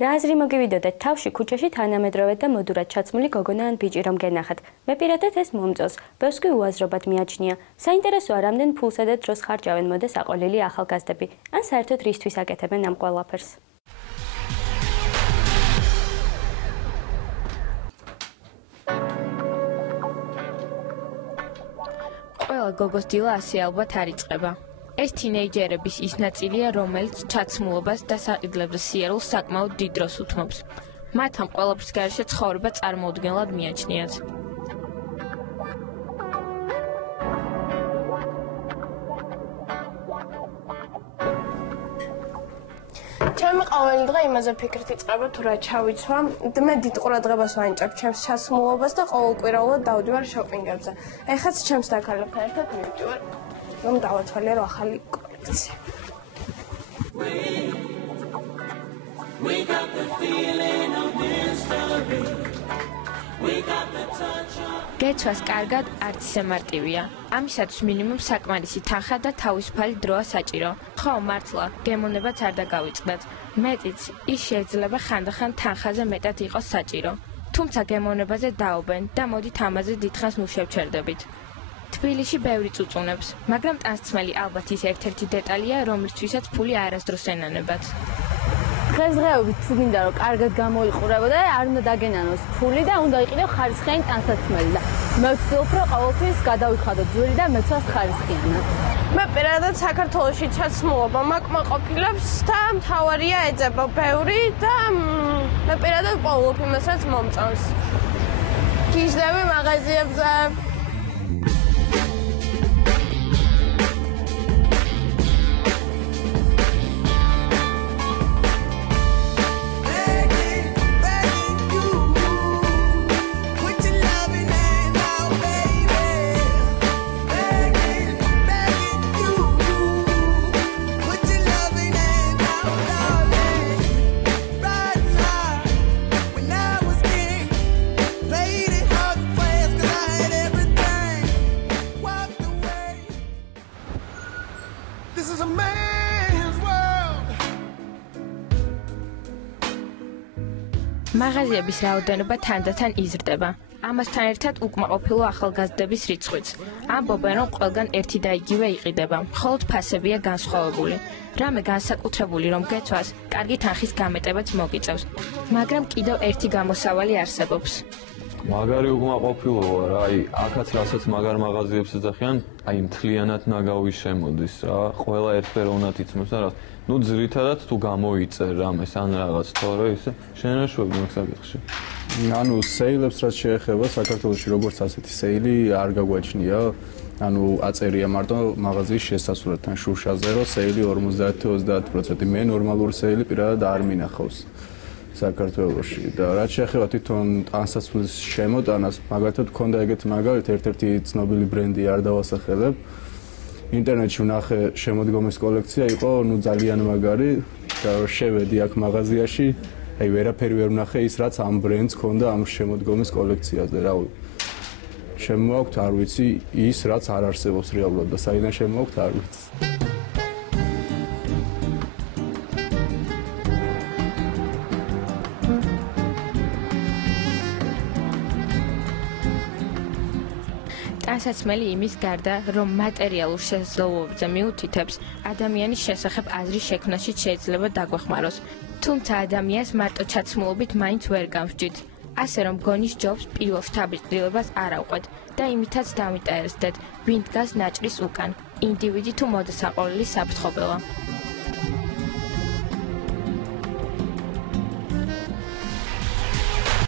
რა აზრი მოგივიდოდეთ თავში ქუჩაში თანამედროვე და მოდურად ჩაცმული გოგონა ან ბიჭი რომ გენახათ. მე პირადად ეს მომწონს. ბევრს კი უაზრობად მიაჩნია. საინტერესოა რამდენ ფულსა და დროს ხარჯავენ მოდეს აყოლილი ახალგაზრდები, ან საერთოდ რისთვის აკეთებენ ამ ყველაფერს. ყველა გოგოს დილა ასე ალბათ არ იწყება. ეს თინეიჯერების ის ნაწილია, რომელიც ჩაცმულობას და საყიდლებს სიარულს საკმაოდ დიდ დროს უთმობს. მათ ამ ყველაფრის გარეშე ცხოვრება წარმოუდგენლად მიაჩნიათ. ჩემი ყოველი დღე იმაზე ფიქრით იწყება თუ რა ჩავიცვა. მე დიდ ყურადღებას ვანიჭებ ჩემს ჩაცმულობას და ყოველკვირაულად დავდივარ შოპინგებზე. ეხაც ჩემს დაქალებთან ერთად მივდივარ, რომ დავათვალიერო ახალი კოლექცია. გეცვას კარგად არც ისე მარტივია. ამისათვის მინიმუმ საკმარისი თანხა და თავისუფალი დროა საჭირო. ხო, მართლა, გემოვნებაც არ დაგავიწყდეთ. მეტიც, ის შეიძლება ხანდახან თანხაზე მეტად იყოს საჭირო. თუმცა გემოვნებაზე დაობენ და მოდით ამაზე დიდხანს ნუ შევჩერდებით. თბილისში ბევრი წუწუნებს, მაგრამ ტანსცმელი ალბათ ის ერთ-ერთი დეტალია, რომლისთვისაც ფული არასდროს ენანებათ. დღესდღეობით თუ გინდა რომ კარგად გამოიყურებოდა, არ უნდა დაგენანოს ფული და უნდა იყიდო ხარისხიანი ტანსაცმელი და მე ვცდილობ რომ ყოველთვის გადავიხადო ძველი და მეცვას ხარისხიანად. მე პირადად საქართველოში ჩაცმულობა მაკმაყოფილებს და მთავარია ეძება ბევრი და მე პირადად პოულობ იმას, რაც მომწონს. გიჟდები მაღაზიებზე. მაღაზიების რაოდენობა თანდათან იზრდება. ამასთან ერთად უკმაყოფილო ახალგაზრდების რიცხვიც. ამბობენ, რომ ყველგან ერთი და იგივე იყიდება, მხოლოდ ფასებია განსხვავებული. რამე განსაკუთრებული რომ გეცვას, კარგი თანხის გამეტებაც მოგიწევს. მაგრამ კიდევ ერთი გამოსავალი არსებობს. მაგარი უკმაყოფილოა რა, აქაც რასაც მაგარ მაღაზიებს ეძახიან, მთლიანად ნაგავი შემოდის რა, ყველა ერთფეროვნად იცმოს და რა. ნუ ძირითადად თუ გამოიწერ რამეს ან რაღაც თორე ისე შენაშვები მაგ საკითხში. ანუ სეილებს რაც შეეხება საქართველოში როგორც ასეთი სეილი არ გაგვაჩნია. ანუ აწერია მარტო მაღაზიის შესასვლელთან შუშაზე რომ სეილი 50-30%. მე ნორმალური სეილი პირადად არ მინახავს საქართველოში და რაც შეეხება თვითონ ტანსაცმლის შემოტანას, მაგალითად გქონდა ეგეთი მაგალითი, ერთ-ერთი ცნობილი ბრენდი არ დავასახელებ. ინტერნეტში ვნახე შემოდგომის კოლექცია იყო, ნუ ძალიან მაგარი და შევედი აქ მაღაზიაში, ვერაფერი ვერ ვნახე ის რაც ამ ბრენდს ჰქონდა ამ შემოდგომის კოლექციაზე, რავი. შემოაქვთ არ ვიცი ის რაც არ არსებობს რეალურად და საიდან შემოაქვთ არ ვიცი. ტანსაცმელი იმის გარდა, რომ მატერიალურ შესაძლებლობებზე მიუთითებს, ადამიანის შესახებ აზრის შექმნაში შეიძლება დაგვეხმაროს. თუმცა ადამიანს მარტო ჩაცმულობით მაინც ვერ გამსჯით. ასე რომ გონის ჯობს პირველ შთაბის წილებას არ ავყვეთ და იმითაც დავინტერესდეთ, ვინ დგას ნაჭრის უკან, ინდივიდი თუ მოდესაყოლელი საფრთხობელა.